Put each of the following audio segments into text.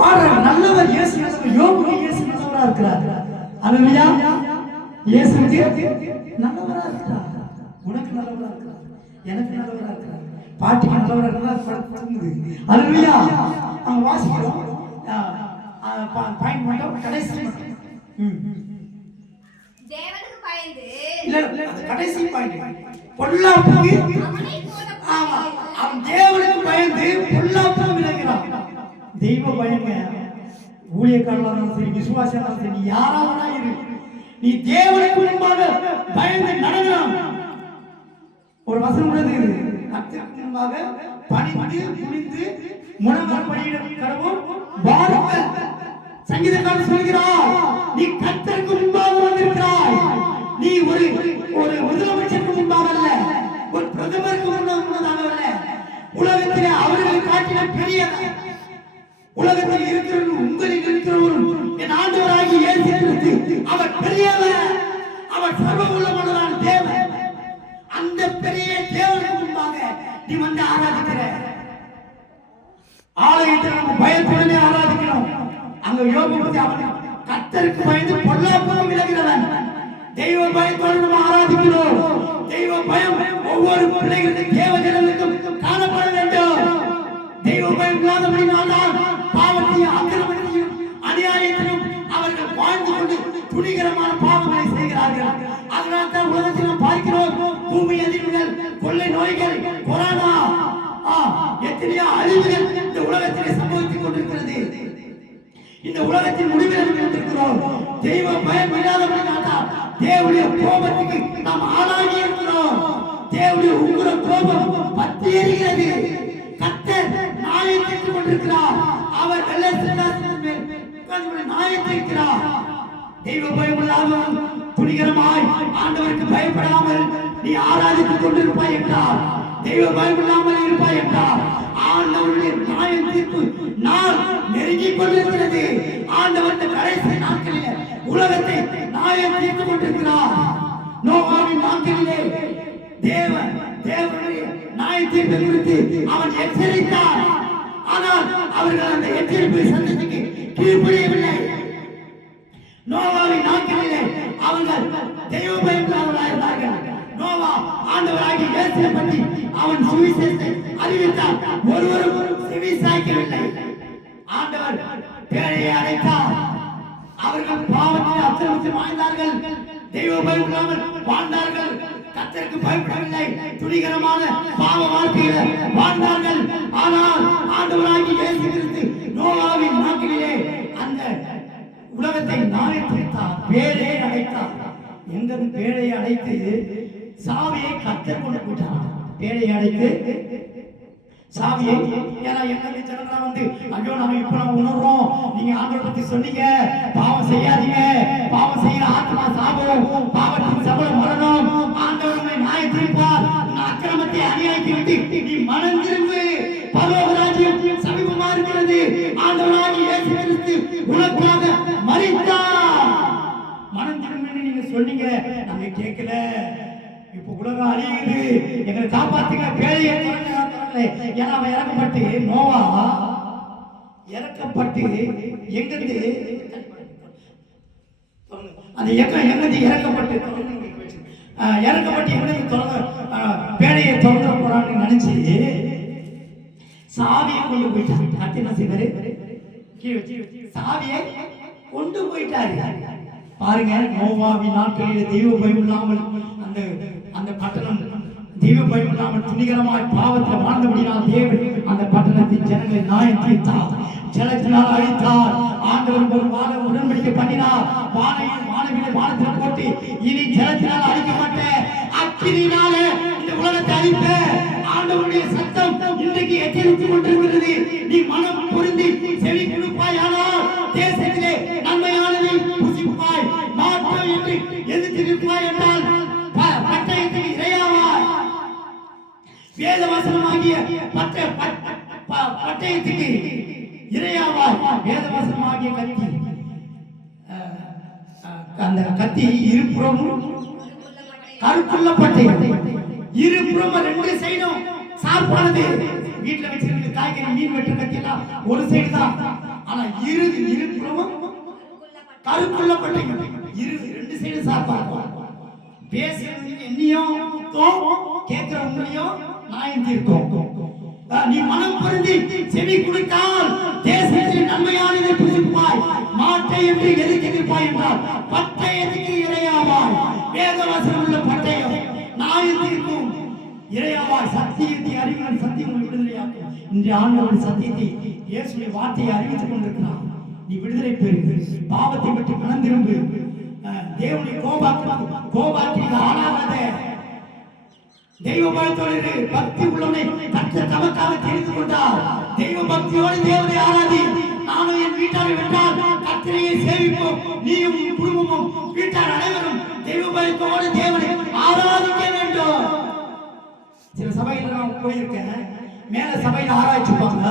பாடுறாங்க நல்லவர் இயேசு நல்லவர், யோபுக்கு இயேசு நல்லவரா இருக்கிறார். அல்லேலூயா. இயேசுக்கு நல்லவரா இருக்கிறார், உனக்கு நல்லவரா இருக்கிறார், எனக்கு நல்லவரா இருக்கிறார், பாட்டிக்கு நல்லவரா இருக்கிறார். அல்லேலூயா. அவங்க வாசிக்கிறோம் பாயிண்ட் மட்டும் கடைசி தேவனுக்கு பயந்து இல்ல கடைசி பாயிண்ட் பொல்லாப்புக்கு ஆமா அவன் தேவனுக்கு பயந்து பொல்லாப்புக்கு விலகிறான். தெய்வ பயங்க ஊழியக்காரனாலும் சரி விசுவாசியாலும் சரி யாராவனா இரு, நீ தேவனுக்கு முன்பாக பயந்து நடக்கிறான். ஒரு வசனம் உள்ளது, கர்த்தருக்கு முன்பாக பணிந்து குனிந்து முழங்கால் படியிட கடவுள் வாழ்க. சங்கீதக்காரன் சொல்கிறார், நீ கர்த்தருக்கு முன்பாக வந்திருக்கிறாய். நீ ஒரு முதலமைச்சருக்கு முன்பாக அல்ல, ஒரு பிரதமருக்கு முன்னதாக அல்ல, உலகத்திலே அவர்களை காட்டின பெரிய உலகத்தில் இருக்கிறவர்கள் உங்களில் இருக்கிறவரும் என் ஆண்டவராகிய இயேசு கிறிஸ்து அவர் பெரியவர், அவர் சர்வ உள்ளவரான தேவன். அந்த பெரிய தேவனுக்கு முன்பாக நீ வந்து ஆராதிக்கிற ஆலயத்தில் நம்ம பயத்துடனே ஆராதிக்கணும். அங்க யோபு பத்தி அவன் கர்த்தருக்கு பயந்து பொல்லாப்புக்கு விலகிறவன். தெய்வ பயத்தோடு நம்ம ஆராதிக்கணும். தெய்வ பயம் ஒவ்வொரு பிள்ளைகளுக்கும் தேவ ஜனங்களுக்கும் காணப்பட வேண்டும். தெய்வ பயம் இல்லாதபடினால்தான் பாவத்தையும் அக்கிரமத்தையும் அநியாயத்தையும் அவர்கள் வாழ்ந்து கொண்டு துணிகரமான பாவங்களை செய்கிறார்கள். அதனால் தான் உலகத்தில் நாம் பார்க்கிறோம், பூமி அதிர்வுகள், கொள்ளை நோய்கள், கொரோனா, எத்தனையோ அழிவுகள் இந்த உலகத்திலே சம்பவித்துக் கொண்டிருக்கிறது. இந்த உலகத்தின் முடிவில் கொண்டிருக்கிறோம். தெய்வ பயம் இல்லாதபடினால்தான் தேவனுடைய கோபத்துக்கு நாம் ஆளாகி இருக்கிறோம். தேவனுடைய உக்கிர கோபம் பற்றி எரிகிறது. கர்த்தர் நியாயம் தீர்த்து கொண்டிருக்கிறார். அவர் வெள்ளை சிங்காசனத்தின் மேல் உட்கார்ந்து நியாயம் தீர்க்கிறார். தெய்வ பயம் இல்லாமல் துணிகரமாய் ஆண்டவருக்கு பயப்படாமல் நீ ஆராதித்துக் கொண்டிருப்பாய் என்றால், தெய்வ பயம் இல்லாமல் இருப்பாய் என்றால், ஆண்டவருடைய நியாயம் தீர்ப்பு நாள் நெருங்கிக் கொண்டிருக்கிறது. ஆண்டவர் கடைசி நாட்களிலே உலகத்தை நியாயம் தீர்த்து கொண்டிருக்கிறார். நோவாவின் நாட்களிலே தேவனுடைய நியாய தீர்ப்பை குறித்து அவன் எச்சரித்தார். ஆனால் அவர்கள் அந்த எச்சரிப்பை சந்ததிக்கு கீழ்ப்படியவில்லை. நோவாவின் நாட்களிலே அவர்கள் தெய்வ பயப்படாதவர்களாக இருந்தார்கள். நோவா ஆண்டவராகிய இயேசுவை பற்றி அவன் சுவிசேஷத்தை அறிவித்தார். ஒருவரும் செவி சாய்க்கவில்லை. ஆண்டவர் பேழையை அடைத்தார். அவர்கள் பாவத்தில் அக்கிரமத்தில் வாழ்ந்தார்கள். தெய்வ பயப்படாமல் வாழ்ந்தார்கள். கர்த்தருக்கு பயப்படவில்லை. துணிகரமான பாவ வாழ்க்கையில வாழ்ந்தார்கள். ஆனால் ஆண்டவராகிய இயேசு கிறிஸ்து நோவாவின் நாட்களிலே அந்த உலகத்தை நியாயத்தீர்த்தார், பேழையை அடைத்தார். எங்கும் பேழையை அடைத்து சாவியை கர்த்தர் கொண்டு போயிட்டார். பேழையை அடைத்து சாவியை, ஏன்னா எங்க ஜனங்களா வந்து ஐயோ நம்ம இப்ப நம்ம உணர்றோம், நீங்க ஆண்டவரை பத்தி சொன்னீங்க, பாவம் செய்யாதீங்க, பாவம் செய்யற ஆத்மா சாபம், பாவத்தின் சபலம் மரணம், ஆண்டவர் உன்னை நியாயம் தீர்ப்பார், உன் அக்கிரமத்தை அநியாயத்தை விட்டு நீ மனம் திரும்பு, பரலோக ராஜ்யம் சமீபமா இருக்கிறது, ஆண்டவராகிய இயேசு கிறிஸ்து உனக்காக மரித்தார், மனம் திரும்புன்னு நீங்க சொன்னீங்க, நம்ம கேட்கல. இப்ப உலகம் அழியுது, எங்களை காப்பாத்துங்க, பேழையை ஏன்னா அவன் இறக்கப்பட்டு நோவா இறக்கப்பட்டு எங்கிருந்து அந்த எங்கிருந்து இறக்கப்பட்டு எங்கிருந்து பேழையை திறந்து போறான்னு நினைச்சு சாவியை கொண்டு போயிட்டாரு. என்ன செய்வாரு? சாவியை கொண்டு போயிட்டாரு. பாருங்க, நோவாவின் நாட்களில் தெய்வ பயம் இல்லாமல் அந்த பட்டணம் தெய்வ பயம் இல்லாமல் துணிகரமாய் பாவத்தில் வாழ்ந்தபடினால் தேவன் அந்த பட்டணத்தின் ஜனங்களை நியாயம் தீர்த்தார், ஜலத்தினால் அழித்தார். ஆண்டவர் ஒரு உடன்படிக்கை பண்ணினார், வானத்தில் போட்டு இனி ஜலத்தினால் அழிக்க மாட்டேன், அக்கினியினாலே இந்த உலகத்தை அழிப்ப. ஆண்டவருடைய சத்தம் இன்றைக்கு எச்சரித்துக் கொண்டிருக்கிறது. நீ மனம் பொருந்தி செவி கொடுப்பாயானால் தேசத்திலே நன்மையானதை புசிப்பாய், மாற்றம் என்று எதிர்த்து நிற்பாய் என்றால் பட்டயத்துக்கு இரையாவாய். வேதவசனமாகிய பட்டயத்துக்கு இரையாவாய். வேதவசனமாகிய கத்தி, அந்த கத்தி இருபுறமும் கருக்குள்ள பட்டயம், இருபுறமும் ரெண்டு சைடும் சார்பானது. வீட்டுல வச்சிருக்க காய்கறி மீன் வெட்டுற கத்தி எல்லாம் ஒரு சைடு தான், ஆனா இருபுறமும் கருக்குள்ள பட்டயம். ரெண்டு சைடு சாப்பாடு. பேசுறது என்னையும் கேட்கிற உங்களையும் நியாயம் தீர்க்கும். நீ மனம் பொருந்தி செவி கொடுத்தால் தேசத்தில் நன்மையானதை புசிப்பாய். மாட்டை என்று எதுக்கு எதிர்ப்பாய் என்றால் பட்டயத்துக்கு இரையாவாய். வேதவசனம் உள்ள பட்டயம் நியாயம் தீர்க்கும், இரையாவாய். சத்தியத்தை அறிவியல் சத்தியம் விடுதலையாக்கும். இன்றைய ஆண்டவரின் சத்தியத்தை இயேசுவின் வார்த்தையை அறிவித்துக் கொண்டிருக்கிறார். நீ விடுதலை பெறு, பாவத்தை விட்டு மனம் திரும்பு. தேவனுடைய கோபாக்கி ஆளாகாத. தெய்வ பயத்தோடு பக்தி உள்ளவனை தக்க தமக்காக தெரிந்து கொண்டார். தெய்வ பக்தியோடு தேவனை ஆராதி. நானும் என் வீட்டாரை வென்றால் கர்த்தரையை சேவிப்போம். நீயும் குடும்பமும் வீட்டார் அனைவரும் தெய்வ பயத்தோடு தேவனை ஆராதிக்க வேண்டும். சில சபையில நான் போயிருக்கேன். மேல சபையில ஆராய்ச்சிப்பாங்க.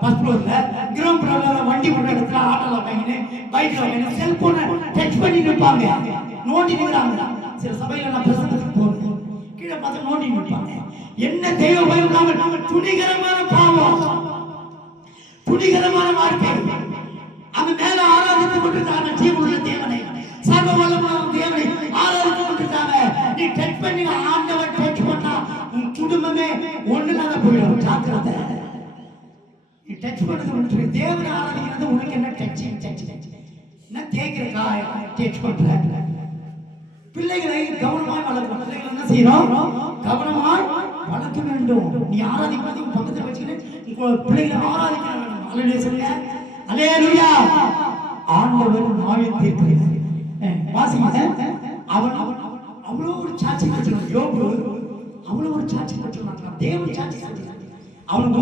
ஃபர்ஸ்ட் ஃப்ளோர்ல கிரவுண்ட் ஃப்ளோர்ல வண்டி கொண்ட இடத்துல ஆட்டோல வாங்கினு பைக்ல வாங்கினு செல்போனை டச் பண்ணி நிற்பாங்க, நோண்டி நிற்கிறாங்க. சில சபையில நான் பிரசங்கத்துக்கு போறேன், கீழே பார்த்து நோண்டி நிற்பாங்க. என்ன தெய்வ பயம் இல்லாமல் துணிகரமான பாவம், துணிகரமான வாழ்க்கை. அங்க மேல ஆராதித்துக் கொண்டிருக்காங்க ஜீவனுள்ள தேவனை, சர்வ வல்லமையுள்ள தேவனை ஆராதித்துக் கொண்டிருக்காங்க. நீ டச் பண்ணி ஆண்டவன் டச் பண்ணா உன் குடும்பமே ஒண்ணுலாத போயிடும். ஜாக்கிரதை. டச் பண்ணது தேவனை ஆராதிக்கிறது உனக்கு என்ன டச் என்ன தேய்க்கிறக்கா டச் பண்ற. பிள்ளைகளை கவனமாய் வளர்க்கணும். பிள்ளைகள் என்ன செய்யணும்? கவனமாய் வளர்க்க வேண்டும். நீ ஆராதிப்பதை பக்கத்தில் வச்சுக்கிட்டு பிள்ளைகளை ஆராதிக்க வேண்டும். அல்லேலூயா சொல்லுங்க. அல்லேலூயா. ஆண்டவர் நியாயம் தீர்க்கிறார். வாசிங்க. அவன் அவ்வளோ ஒரு சாட்சி வச்சிருக்கான். யோபு அவ்வளோ ஒரு சாட்சி வச்சிருக்கான். தேவன் சாட்சி அவனுக்கு